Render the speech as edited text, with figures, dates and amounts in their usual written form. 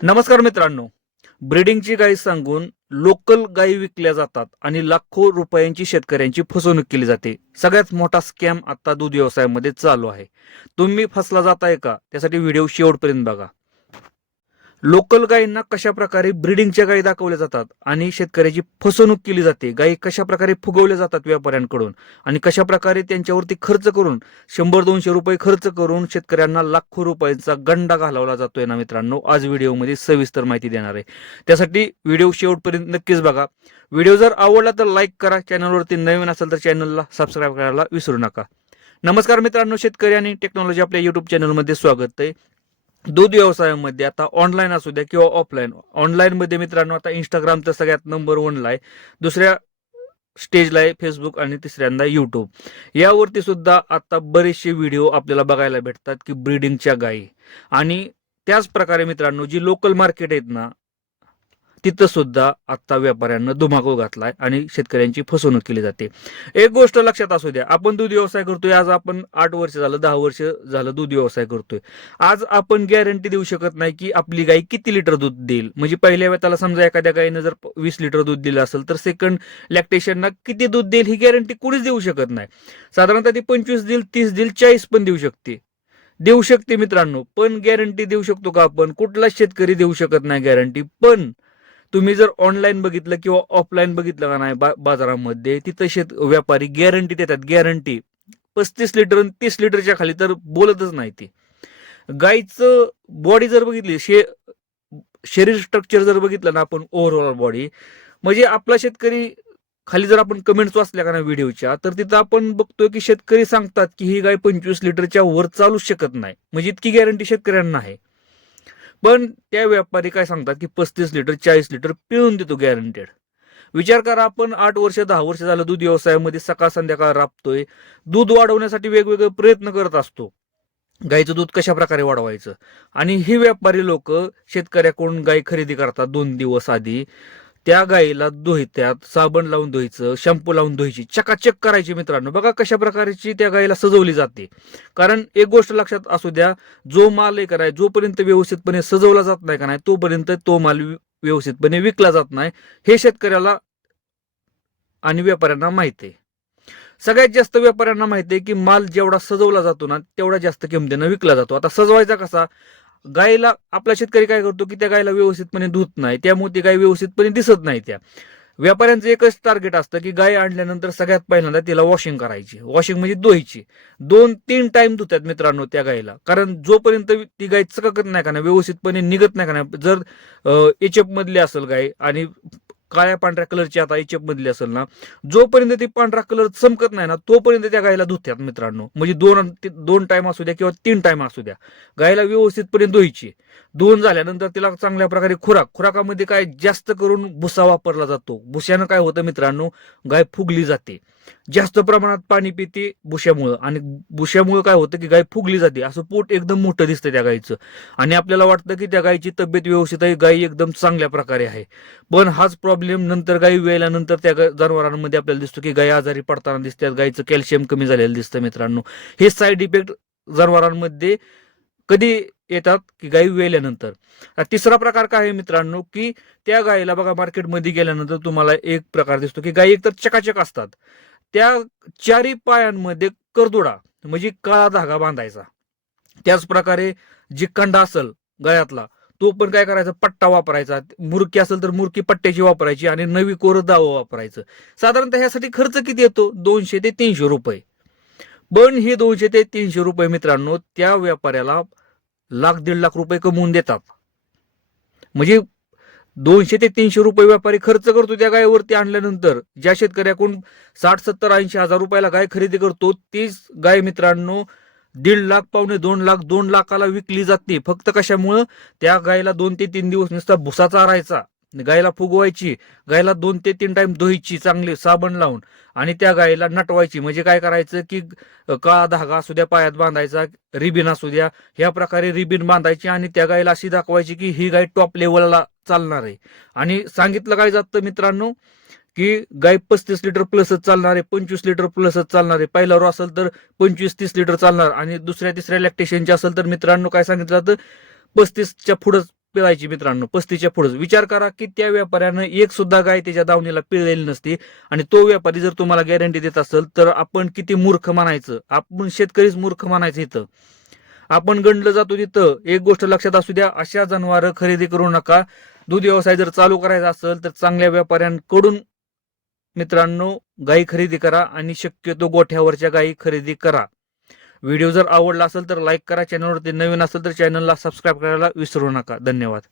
नमस्कार मित्रांनो. ब्रीडिंगची गाई सांगून लोकल गायी विकल्या जातात आणि लाखो रुपयांची शेतकऱ्यांची फसवणूक केली जाते. सगळ्यात मोठा स्कॅम आता दूध व्यवसायामध्ये चालू आहे. तुम्ही फसला जाताय का? त्यासाठी व्हिडिओ शेवटपर्यंत बघा. लोकल गायींना कशा प्रकारे ब्रीडिंगच्या गायी दाखवल्या जातात आणि शेतकऱ्याची फसवणूक केली जाते. गायी कशा प्रकारे फुगवल्या जातात व्यापाऱ्यांकडून आणि कशा प्रकारे त्यांच्यावरती खर्च करून 100-200 रुपये खर्च करून शेतकऱ्यांना लाखो रुपयांचा गंडा घालवला जातोय ना मित्रांनो. आज व्हिडिओमध्ये सविस्तर माहिती देणार आहे. त्यासाठी व्हिडिओ शेवटपर्यंत नक्कीच बघा. व्हिडिओ जर आवडला तर लाईक करा. चॅनलवरती नवीन असेल तर चॅनलला सबस्क्राईब करायला विसरू नका. नमस्कार मित्रांनो, शेतकरी आणि टेक्नॉलॉजी आपल्या युट्यूब चॅनलमध्ये स्वागत आहे. दूध व्यवसायामध्ये आता ऑनलाईन असू द्या किंवा ऑफलाईन, ऑनलाईन मध्ये मित्रांनो आता इंस्टाग्राम तर सगळ्यात नंबर 1ला आहे. दुसऱ्या स्टेजला आहे फेसबुक आणि तिसऱ्यांदा युट्यूब. यावरती सुद्धा आता बरेचसे व्हिडिओ आपल्याला बघायला भेटतात की ब्रीडिंगच्या गायी. आणि त्याच प्रकारे मित्रांनो जी लोकल मार्केट आहेत ना, तिथं सुद्धा आता व्यापाऱ्यांना धुमाकूळ घातलाय आणि शेतकऱ्यांची फसवणूक केली जाते. एक गोष्ट लक्षात असू द्या, आपण दूध व्यवसाय करतोय. आज आपण 8 वर्ष झालं, 10 वर्ष झालं दूध व्यवसाय करतोय. आज आपण गॅरंटी देऊ शकत नाही की आपली गाय किती लिटर दूध देईल. म्हणजे पहिल्या वेळेला समजा एखाद्या गायीनं जर 20 लिटर दूध दिलं असेल तर सेकंड लॅक्टेशनला किती दूध देईल ही गॅरंटी कुणीच देऊ शकत नाही. साधारणतः ती 25 देईल, 30 देईल, 40 पण देऊ शकते मित्रांनो. पण गॅरंटी देऊ शकतो का आपण? कुठलाच शेतकरी देऊ शकत नाही गॅरंटी. पण तुम्ही जर ऑनलाईन बघितलं किंवा ऑफलाईन बघितलं का नाही बाजारामध्ये, तिथं व्यापारी गॅरंटी देतात. गॅरंटी 35 लिटर आणि 30 लिटरच्या खाली तर बोलतच नाही. ती गाईचं बॉडी जर बघितली, शरीर स्ट्रक्चर जर बघितलं ना आपण, ओव्हरऑल बॉडी, म्हणजे आपला शेतकरी खाली जर आपण कमेंट्स वाचल्या का ना व्हिडिओच्या, तर तिथं आपण बघतोय की शेतकरी सांगतात की ही गाय 25 लिटरच्या वर चालूच शकत नाही. म्हणजे इतकी गॅरंटी शेतकऱ्यांना आहे. पण त्या व्यापारी काय सांगतात की 35 लिटर 40 लिटर पिळून देतो गॅरंटेड. विचार करा, आपण 8 वर्ष 10 वर्ष झालं दूध व्यवसायामध्ये सकाळ संध्याकाळ राबतोय. दूध वाढवण्यासाठी वेगवेगळे प्रयत्न करत असतो. गाईचं दूध कशा प्रकारे वाढवायचं. आणि ही व्यापारी लोक शेतकऱ्याकडून गाय खरेदी करतात 2 दिवस आधी. त्या गाईला धुतात, साबण लावून धुवायचं, शॅम्पू लावून धुवायची, चकाचक करायची. मित्रांनो बघा कशा प्रकारची त्या गाईला सजवली जाते. कारण एक गोष्ट लक्षात असू द्या, जो माल आहे का नाही, जोपर्यंत व्यवस्थितपणे सजवला जात नाही का नाही, तोपर्यंत तो माल व्यवस्थितपणे विकला जात नाही. हे शेतकऱ्याला आणि व्यापाऱ्यांना माहिती आहे. सगळ्यात जास्त व्यापाऱ्यांना माहिती आहे की माल जेवढा सजवला जातो ना, तेवढा जास्त किमतीनं विकला जातो. आता सजवायचा कसा? गायीला आपला शेतकरी काय करतो की त्या गायीला व्यवस्थितपणे धुत नाही, त्यामुळे ती गाय व्यवस्थितपणे दिसत नाही. त्या व्यापाऱ्यांचं एकच टार्गेट असतं की गाय आणल्यानंतर सगळ्यात पहिल्यांदा तिला वॉशिंग करायची. वॉशिंग म्हणजे धुवायची. 2-3 टाइम धुतात मित्रांनो त्या गायीला. कारण जोपर्यंत ती गाय चकत नाही का नाही, व्यवस्थितपणे निघत नाही का नाही, जर एचएफ मधली असेल गाय आणि काळ्या पांढऱ्या कलरची आता एचएफ मधली असेल ना, जोपर्यंत ती पांढरा कलर चमकत नाही ना, तोपर्यंत त्या गायीला धुत्यात मित्रांनो. म्हणजे 2 टाइम असू द्या किंवा 3 टाइम असू द्या, गायीला व्यवस्थितपणे धुवायची. धुवून झाल्यानंतर तिला चांगल्या प्रकारे खुराकामध्ये काय जास्त करून भुसा वापरला जातो. भुस्यानं काय होतं मित्रांनो, गाय फुगली जाते. जास्त प्रमाणात पाणी पिते भुश्यामुळं, आणि भुश्यामुळं काय होतं की गाय फुगली जाते. असं पोट एकदम मोठं दिसतं त्या गायीचं, आणि आपल्याला वाटतं की त्या गायीची तब्येत व्यवस्थित आहे, गाय एकदम चांगल्या प्रकारे आहे. पण हाच प्रॉब्लेम नंतर गायी वेळेल्यानंतर त्या जनावरांमध्ये आपल्याला दिसतो की गायी आजारी पडताना दिसतात, गायीचं कॅल्शियम कमी झालेलं दिसतं मित्रांनो. हे साईड इफेक्ट जनावरांमध्ये कधी येतात की गायी वेल्यानंतर. तिसरा प्रकार काय आहे मित्रांनो, की त्या गायीला बघा मार्केटमध्ये गेल्यानंतर तुम्हाला एक प्रकार दिसतो की गायी एकतर चकाचक असतात, त्या चारी पायांमध्ये करदुडा म्हणजे काळा धागा बांधायचा. त्याच प्रकारे जी कंडा असेल गळ्यातला, तो पण काय करायचा, पट्टा वापरायचा. मुरकी असेल तर मुरकी पट्ट्याची वापरायची आणि नवी कोरं दावं वापरायचं. साधारणतः ह्यासाठी खर्च किती येतो? 200 ते 300 रुपये. पण हे 200 ते 300 रुपये मित्रांनो त्या व्यापाऱ्याला 1,00,000-1,50,000 रुपये कमवून देतात. म्हणजे 200 ते 300 रुपये व्यापारी खर्च करतो त्या गायीवरती आणल्यानंतर. ज्या शेतकऱ्याकडून 60, 70, 80 हजार रुपयाला गाय खरेदी करतो, तीच गाय मित्रांनो 1.5 लाख, पावणे 2 लाख, 2 लाखाला विकली जाते. फक्त कशामुळं? त्या गायीला 2 ते 3 दिवस नुसता भुसा चारायचा, गायला फुगवायची, गायला 2 ते 3 टाइम धुवायची चांगली साबण लावून, आणि त्या गायीला नटवायची. म्हणजे काय करायचं की काळा धागा असू द्या पायात बांधायचा, रिबिन असू द्या, ह्या प्रकारे रिबिन बांधायची आणि त्या गायीला अशी दाखवायची की ही गाय टॉप लेवलला चालणार आहे. आणि सांगितलं काय जातं मित्रांनो की गाय 35 लिटर प्लसच चालणार आहे, 25 लिटर प्लसच चालणार आहे. पहिला रो असेल तर 25-30 लिटर चालणार, आणि दुसऱ्या तिसऱ्या लॅक्टेशनचे असेल तर मित्रांनो काय सांगितलं जातं, 35च्या पुढंच पिळायची मित्रांनो, 35च्या पुढे. विचार करा की त्या व्यापाऱ्यानं एक सुद्धा गाय त्याच्या दावणीला पिळलेली नसती आणि तो व्यापारी जर तुम्हाला गॅरंटी देत असेल तर आपण किती मूर्ख म्हणायचं, आपण शेतकरीच मूर्ख म्हणायचं. इथं आपण गंडलं जातो. तिथं एक गोष्ट लक्षात असू द्या, अशा जनावर खरेदी करू नका. दूध व्यवसाय जर चालू करायचा असेल तर चांगल्या व्यापाऱ्यांकडून मित्रांनो गायी खरेदी करा आणि शक्यतो गोठ्यावरच्या गायी खरेदी करा. व्हिडिओ जर आवडला असेल तर लाईक करा, चॅनलवरती नवीन असेल तर चॅनलला सबस्क्राईब करायला विसरू नका. धन्यवाद.